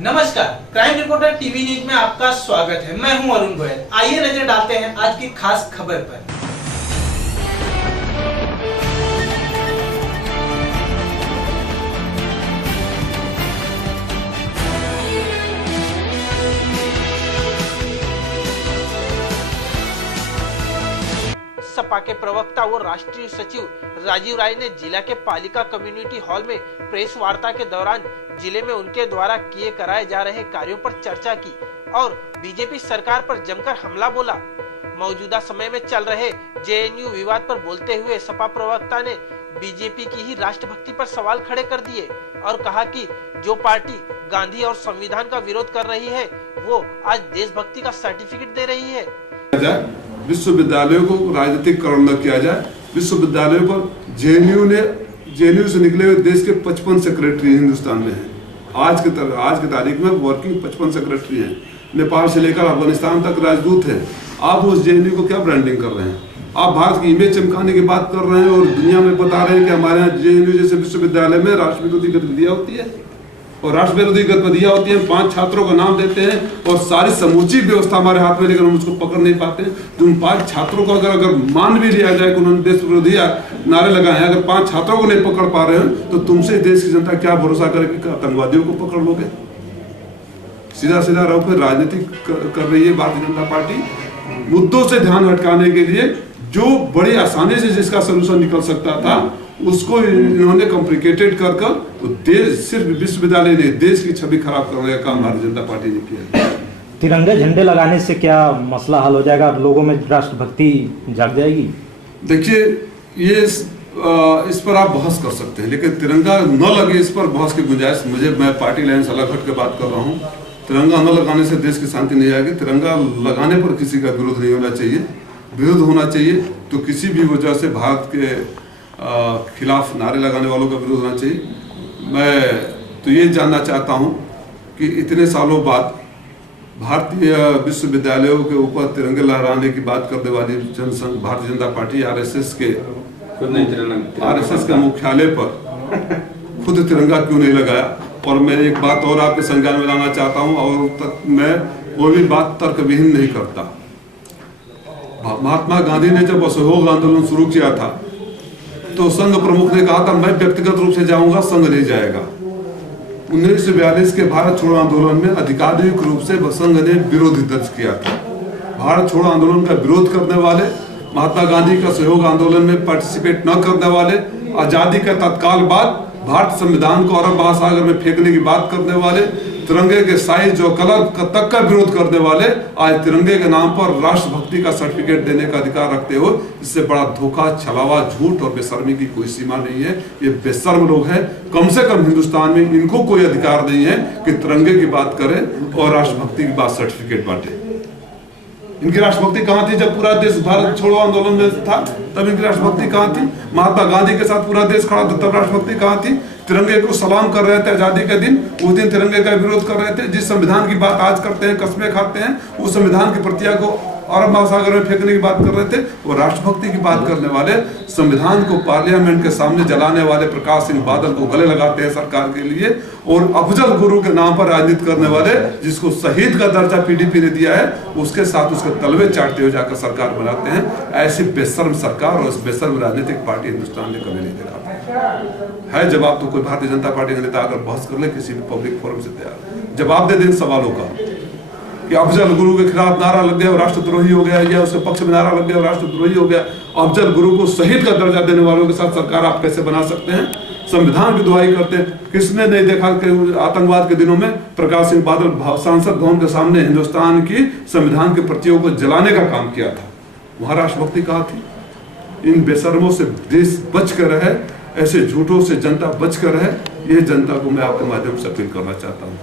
नमस्कार, crime reporter TV news में आपका स्वागत है। मैं हूं अरुण गोयल। आइए नजर डालते हैं आज की खास खबर पर। सपा के प्रवक्ता व राष्ट्रीय सचिव राजीव राय ने जिला के पालिका कम्युनिटी हॉल में प्रेस वार्ता के दौरान जिले में उनके द्वारा किए कराए जा रहे कार्यों पर चर्चा की और बीजेपी सरकार पर जमकर हमला बोला। मौजूदा समय में चल रहे जेएनयू विवाद पर बोलते हुए सपा प्रवक्ता ने बीजेपी की ही राष्ट्रभक्ति पर सवाल खड़े कर दिए और कहा कि जो पार्टी गांधी और संविधान का विरोध कर रही है वो आज देशभक्ति का सर्टिफिकेट दे रही है। विश्वविद्यालयों को राजनीतिकरण न किया जाए। विश्वविद्यालयों पर जेएनयू से निकले हुए देश के 55 सेक्रेटरी हिंदुस्तान में हैं। आज के तारीख में वर्किंग 55 सेक्रेटरी हैं। नेपाल से लेकर अफगानिस्तान तक राजदूत हैं। आप उस जेएनयू को क्या ब्रांडिंग कर रहे हैं? आप भारत की इमेज चमकाने की बात कर रहे हैं और दुनिया में बता रहे हैं कि हमारे यहाँ जेएनयू जैसे विश्वविद्यालय में राष्ट्र विरोधी गतिविधियाँ होती है और राष्ट्र विरोधी गतिविधियाँ होती हैं। 5 छात्रों का नाम देते हैं और सारी समूची व्यवस्था हमारे हाथ में लेकर हम उसको पकड़ नहीं पाते हैं। तो उन 5 छात्रों को अगर मान भी लिया जाए कि उन्होंने देश विरोधी नारे लगाए हैं, अगर 5 छात्रों को नहीं पकड़ पा रहे हैं तो तुमसे देश की जनता क्या भरोसा करेगी कि आतंकवादियों को पकड़ लोगे? सीधा सीधा रहो। फिर राजनीति कर रही है भारतीय जनता पार्टी मुद्दों से ध्यान हटकाने के लिए। जो बड़ी आसानी से जिसका सोल्यूशन निकल सकता था उसको इन्होंने कॉम्प्लिकेटेड कर देश, सिर्फ विश्वविद्यालय नहीं देश की छवि खराब करने का काम भारतीय जनता पार्टी ने किया। तिरंगे झंडे लगाने से क्या मसला हल हो जाएगा? लोगों में राष्ट्रभक्ति जाग जाएगी? देखिए, ये इस पर आप बहस कर सकते हैं, लेकिन तिरंगा न लगे इस पर बहस की गुंजाइश मैं पार्टी लाइन से अलग हट के बात कर रहा हूँ। तिरंगा न लगाने से देश की शांति नहीं आएगी। तिरंगा लगाने पर किसी का विरोध नहीं होना चाहिए। विरोध होना चाहिए तो किसी भी वजह से भारत के खिलाफ नारे लगाने वालों का विरोध होना चाहिए। मैं तो ये जानना चाहता हूँ कि इतने सालों बाद भारतीय विश्वविद्यालयों के ऊपर तिरंगे लहराने की बात करने वाली जनसंघ भारतीय जनता पार्टी आरएसएस के मुख्यालय पर खुद तिरंगा क्यों नहीं लगाया? और मैं एक बात और आपके संज्ञान में लाना चाहता हूँ और मैं कोई भी बात तर्कविहीन नहीं करता। महात्मा गांधी ने जब असहयोग आंदोलन शुरू किया था तो संघ प्रमुख ने कहा था मैं व्यक्तिगत रूप से जाऊंगा, संघ नहीं जाएगा। 1942 के भारत छोड़ो आंदोलन में आधिकारिक रूप से संघ ने विरोध दर्ज किया था। भारत छोड़ो आंदोलन का विरोध करने वाले, महात्मा गांधी का सहयोग आंदोलन में पार्टिसिपेट न करने वाले, आजादी के तत्काल बाद भारत संविधान को अरब महासागर में फेंकने की बात करने वाले, तिरंगे के साइज और कलर तक का विरोध करने वाले आज तिरंगे के नाम पर राष्ट्रभक्ति का सर्टिफिकेट देने का अधिकार रखते हो। इससे बड़ा धोखा, छलावा, झूठ और बेशर्मी की कोई सीमा नहीं है। ये बेशर्म लोग हैं। कम से कम हिंदुस्तान में इनको कोई अधिकार नहीं है कि तिरंगे की बात करें और राष्ट्रभक्ति की बात सर्टिफिकेट बांटे। इनकी राष्ट्रभक्ति कहाँ थी जब पूरा देश भारत छोड़ो आंदोलन में था? तब इनकी राष्ट्रभक्ति कहाँ थी? महात्मा गांधी के साथ पूरा देश खड़ा था, तब राष्ट्रभक्ति कहाँ थी? तिरंगे को सलाम कर रहे थे आजादी के दिन, उस दिन तिरंगे का विरोध कर रहे थे। जिस संविधान की बात आज करते हैं, कस्में खाते हैं, उस संविधान की प्रतियां को अरब महासागर में फेंकने की बात कर रहे थे। वो राष्ट्रभक्ति की बात करने वाले, संविधान को पार्लियामेंट के सामने जलाने वाले प्रकाश सिंह बादल को गले लगाते हैं सरकार के लिए, और अफजल गुरु के नाम पर राजनीति करने वाले, जिसको शहीद का दर्जा पीडीपी ने दिया है, उसके साथ उसके तलवे चाटते हुए जाकर सरकार बनाते हैं। ऐसी बेशर्म सरकार और इस बेशर्म राजनीतिक पार्टी हिंदुस्तान ने कभी नहीं देखा है। जवाब तो कोई भारतीय जनता पार्टी का नेता अगर बहस कर ले किसी भी पब्लिक फोरम से तैयार जवाब दे दें सवालों का कि अफजल गुरु के खिलाफ नारा लग गया और राष्ट्रद्रोही हो गया, या उसके पक्ष में नारा लग गया और राष्ट्रद्रोही हो गया। अफजल गुरु को शहीद का दर्जा देने वालों के साथ सरकार आप कैसे बना सकते हैं? संविधान की दुहाई करते हैं। किसने नहीं देखा कि आतंकवाद के दिनों में प्रकाश सिंह बादल सांसद भवन के सामने हिंदुस्तान की संविधान की प्रतियों को जलाने का काम किया था? वहां राष्ट्रभक्ति कहाँ थी? इन बेशर्मों से देश बच कर रहे, ऐसे झूठों से जनता बच कर रहे। ये जनता को मैं आपके माध्यम से अपील करना चाहता हूँ।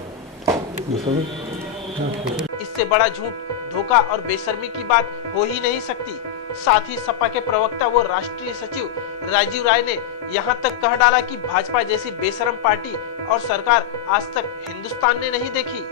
इससे बड़ा झूठ, धोखा और बेशर्मी की बात हो ही नहीं सकती। साथ ही सपा के प्रवक्ता व राष्ट्रीय सचिव राजीव राय ने यहां तक कह डाला कि भाजपा जैसी बेशर्म पार्टी और सरकार आज तक हिंदुस्तान ने नहीं देखी।